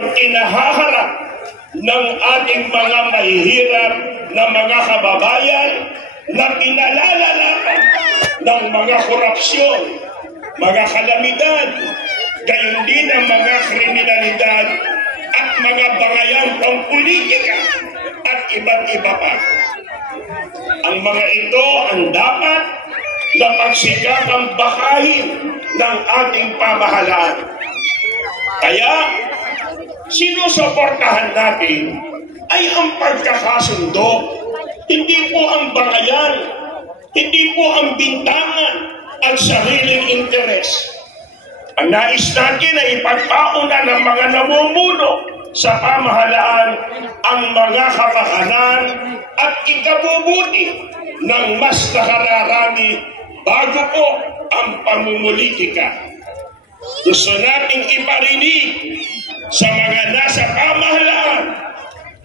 Kinahaharap ng ating mga mahihirap na mga kababayan na pinalalalakan ng mga korupsyon, mga kalamidad, gayon din ang mga kriminalidad at mga bangayang pampulitika at iba't iba pa. Ang mga ito ang dapat na pagsikapang bakahin ng ating pamahalaan. Kaya, sinusuportahan natin ay ang pagkakasundo, hindi po ang bangayan, hindi po ang bintangan at sariling interes. Ang nais natin ay ipagpauna ng mga namumuno sa pamahalaan ang mga kapakanan at ikabubuti ng mas nakararami bago po ang pamumulitika. Gusto nating iparinig sa mga nasa pamahalaan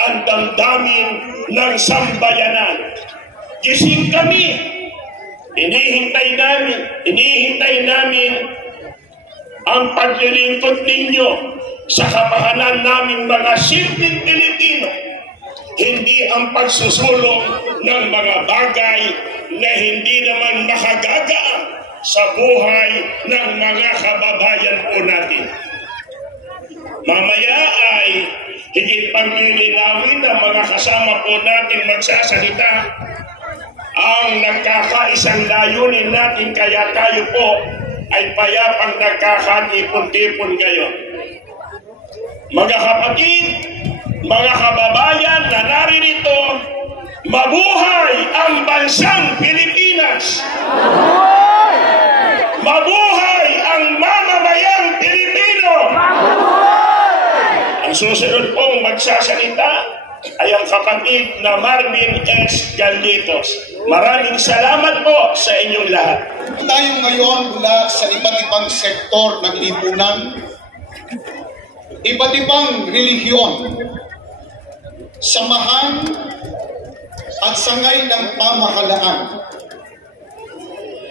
ang damdamin ng sambayanan. Gising kami, inihintay namin ang paglilingkod ninyo sa kapakanan naming mga simpleng Pilipino, hindi ang pagsusulong ng mga bagay na hindi naman makagagaan sa buhay ng mga kababayan po natin. Mamaya ay higit pang lilinawin ng mga kasama po natin magsasalita ang nagkakaisang layunin natin, kaya tayo po ay payapang nagkakatipon-tipon ngayon. Mga kapatid, mga kababayan na naririto, mabuhay ang bansang Pilipinas! Mabuhay ang mamamayang Pilipino! Ang susunod pong magsasalita ay ang kapatid na Marvin S. Galditos. Maraming salamat po sa inyong lahat. Tayo ngayon mula sa iba't ibang sektor ng lipunan, iba't ibang relihiyon, samahan at sangay ng pamahalaan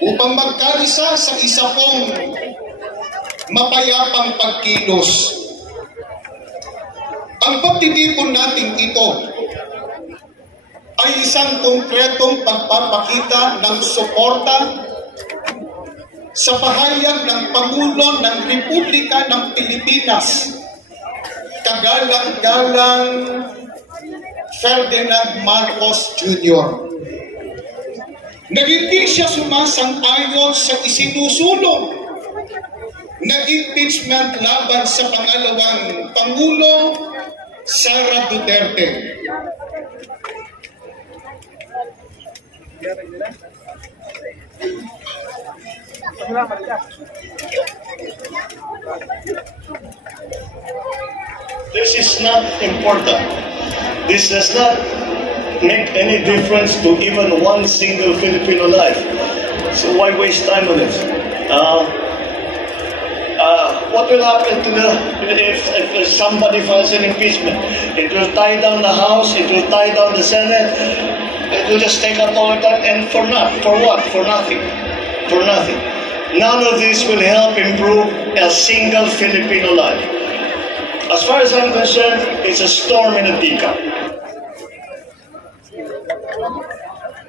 upang magkaisa sa isa pong mapayapang pagkilos. Ang pagtitipon natin ito ay isang konkretong pagpapakita ng suporta sa pahayag ng Pangulo ng Republika ng Pilipinas, kagalang-galang Ferdinand Marcos Jr. Naging siya sumasang-ayon sa isinusulong na impeachment laban sa pangalawang Pangulo Sara Duterte. This is not important. This does not make any difference to even one single Filipino life. So why waste time on this? What will happen to if somebody files an impeachment? It will tie down the House, it will tie down the Senate, it will just take up all of that, and for what? For nothing. For nothing. None of this will help improve a single Filipino life. As far as I'm concerned, it's a storm in a teacup.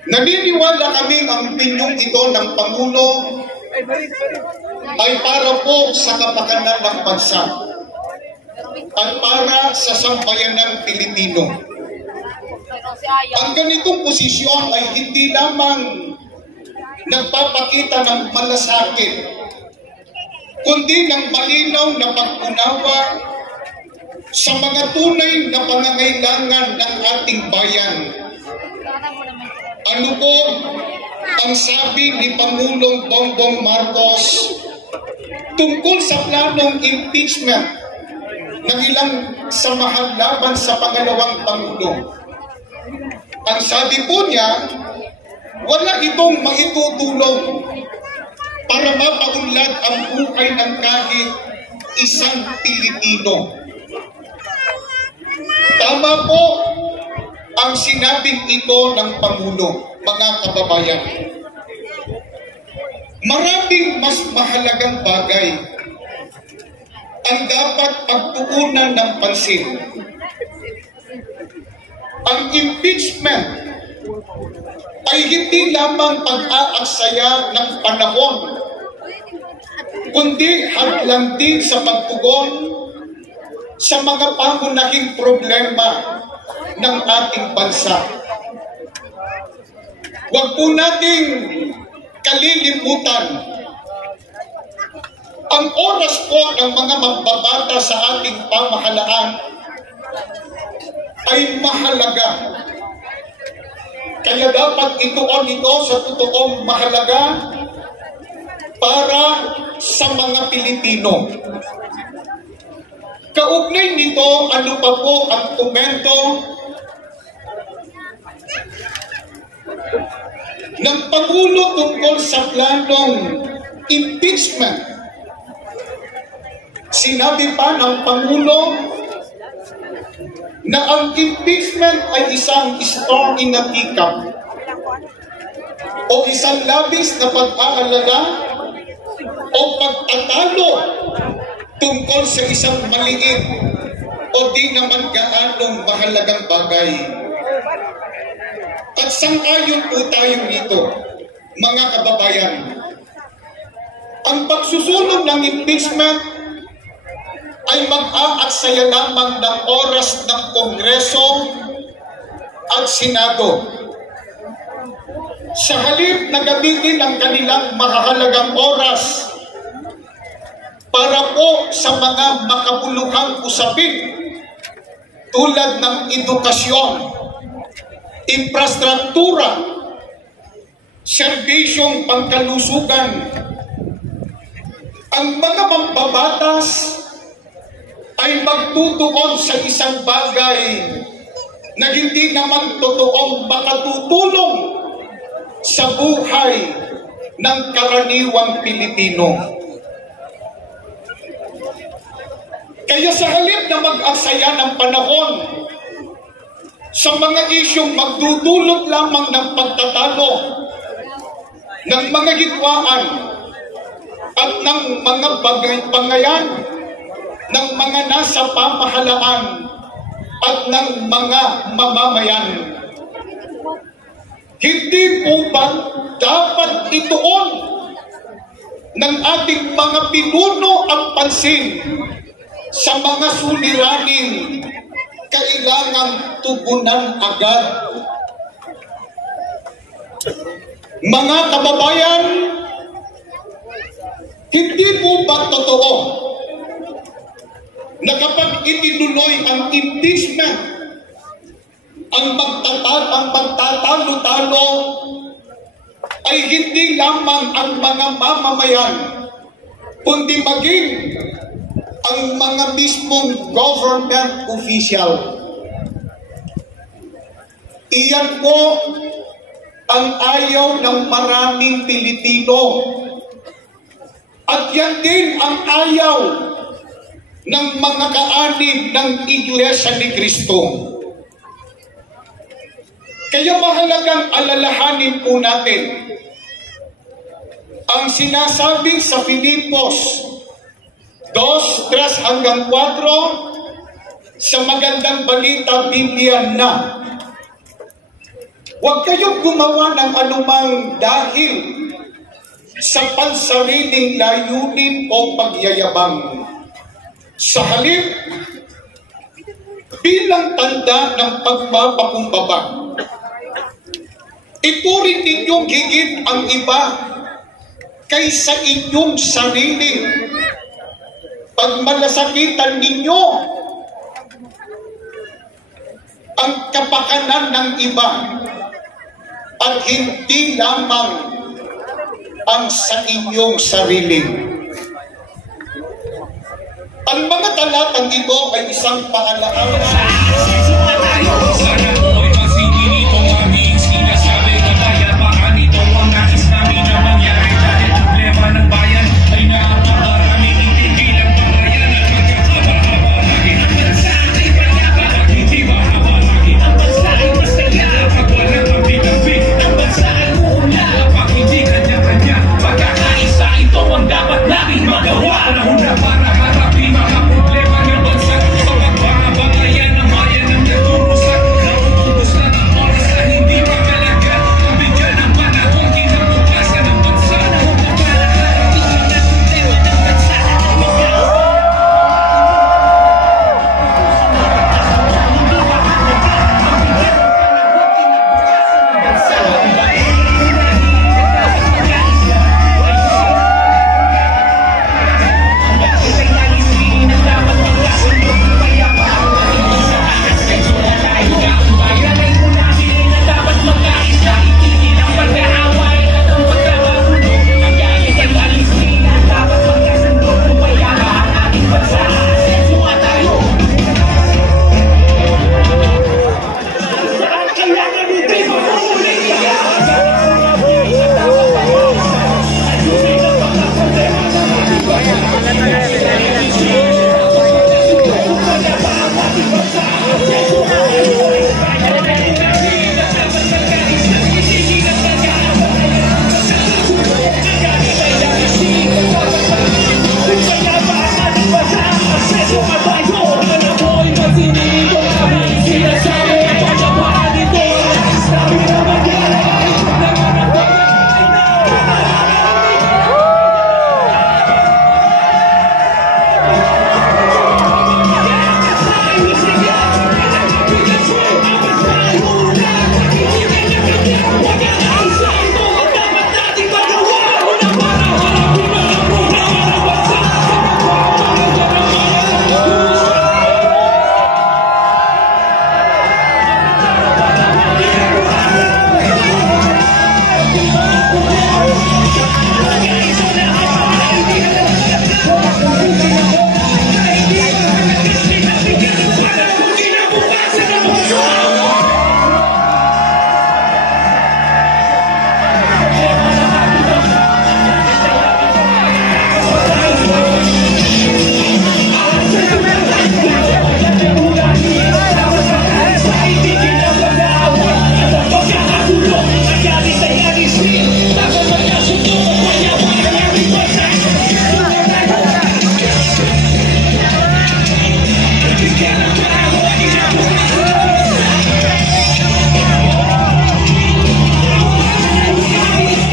Naniniwala kami ang pinyong ito ng Pangulo ay para po sa kapakanan ng bansa at para sa sambayanang Pilipino. Ang ganitong posisyon ay hindi lamang nagpapakita ng malasakit, kundi ng malinaw na pag-unawa sa mga tunay na pangangailangan ng ating bayan. Ano po ang sabi ni Pangulong Bongbong Marcos tungkol sa planong impeachment ng ilang samahan laban sa pangalawang Pangulo? Ang sabi po niya, wala itong maitutulong para mapaunlad ang buhay ng kahit isang Pilipino. Tama po ang sinabing ito ng Pangulo, mga kababayan. Maraming mas mahalagang bagay ang dapat pagtuunan ng pansin. Ang impeachment ay hindi lamang pag-aaksaya ng panahon, kundi hadlang din sa pagtugon sa mga pangunahing problema ng ating bansa. Huwag po nating kalilimutan ang oras po ng mga magbabata sa ating pamahalaan ay mahalaga. Kaya dapat ituon ito sa totoong mahalaga para sa mga Pilipino. Kaugnay nito, ano pa po ang komento ng Pangulo tungkol sa planong impeachment? Sinabi pa ng Pangulo na ang impeachment ay isang storm in a teacup o isang labis na pag-aalala o pagtatalo tungkol sa isang maliit o di naman gaanong mahalagang bagay. At sang-ayon po tayo dito, mga kababayan. Ang pagsusulong ng impeachment ay mag-aaksaya lamang ng oras ng Kongreso at Senado. Sa halip na gamitin ang kanilang mahahalagang oras para po sa mga makabuluhang usapin tulad ng edukasyon, infrastruktura, serbisyong pangkalusugan, ang mga mambabatas ay magtutuon sa isang bagay na hindi naman totoong makatutulong sa buhay ng karaniwang Pilipino. Kaya sa halip na mag-aksaya ng panahon sa mga isyong magdudulot lamang ng pagtatalo, ng mga gitwaan at ng mga bangayan ng mga nasa pamahalaan at ng mga mamamayan, hindi po ba dapat ituon ng ating mga pinuno ang pansin sa mga suliraning kailangang tugunan agad? Mga kababayan, hindi po ba totoo na kapag itinuloy ang impeachment, ang pagtatalo-talo ay hindi lamang ang mga mamamayan, kundi maging ang mga mismong government official. Iyan po ang ayaw ng maraming Pilipino. At yan din ang ayaw ng mga kaanib ng Iglesia ni Cristo. Kaya mahalagang alalahanin po natin ang sinasabi sa Filipos 2:3-4 sa magandang balita Biblia na huwag kayong gumawa ng anumang dahil sa pansariling layunin o pagyayabang. Sa halip, bilang tanda ng pagpapakumbaba, ituring ninyong higit ang iba kaysa inyong sarili. Pag malasakitan ninyo ang kapakanan ng iba at hindi lamang ang sa inyong sarili. Ang mga talatang ito ay isang paalaala